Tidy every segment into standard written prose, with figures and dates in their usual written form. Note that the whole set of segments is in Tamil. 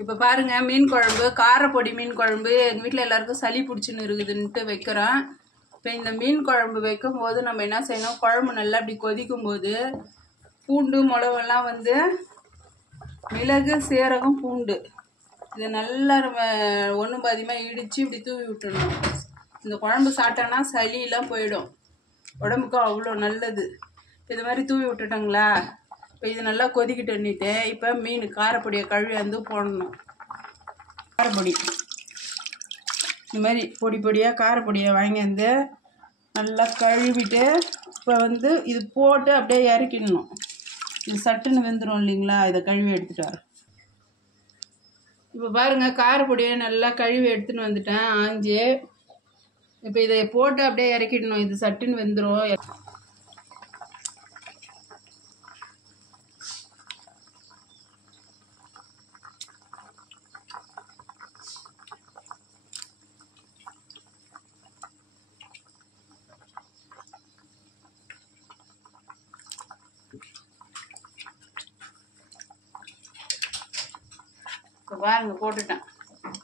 இப்போ பாருங்க மீன் குழம்பு, காரப்பொடி மீன் குழம்பு எங்கள் வீட்டில் எல்லாருக்கும் சளி பிடிச்சின்னு இருக்குதுன்ட்டு வைக்கிறோம். இப்போ இந்த மீன் குழம்பு வைக்கும்போது நம்ம என்ன செய்யணும், குழம்பு நல்லா இப்படி கொதிக்கும் போது பூண்டு மிளகெல்லாம் வந்து மிளகு சீரகம் பூண்டு இதை நல்லா நம்ம ஒன்றும் பாதியமாக இடித்து இப்படி தூவி விட்டுடணும். இந்த குழம்பு சாப்பிட்டோன்னா சளியெல்லாம் போயிடும், உடம்புக்கு அவ்வளோ நல்லது. இது மாதிரி தூவி விட்டுட்டோங்களா. இப்போ இது நல்லா கொதிக்கிட்டு இப்போ மீன் காரப்பொடியை கழுவி வந்து போடணும். காரப்பொடி இந்த மாதிரி பொடி பொடியாக காரப்பொடியை வாங்கி வந்து நல்லா கழுவிட்டு இப்போ வந்து இது போட்டு அப்படியே இறக்கிடணும். இது சட்டுன்னு வெந்துடும் இல்லைங்களா. இதை கழுவி எடுத்துகிட்டு வரேன். இப்போ பாருங்கள் காரப்பொடியை நல்லா கழுவி எடுத்துன்னு வந்துட்டேன் ஆஞ்சி. இப்போ இதை போட்டு அப்படியே இறக்கிடணும். இது சட்டுன்னு வெந்துடும். இப்போ பாருங்க போட்டுட்டேன்.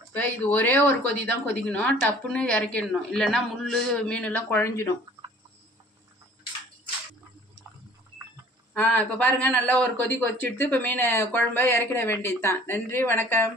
இப்போ இது ஒரே ஒரு கொதி தான் கொதிக்கணும், டப்புன்னு இறக்கிடணும், இல்லைன்னா முள் மீனெல்லாம் குழஞ்சிடும். இப்போ பாருங்க நல்லா ஒரு கொதி கொதிச்சுடுத்து. இப்போ மீன் குழம்ப இறக்கிட வேண்டியது தான். நன்றி, வணக்கம்.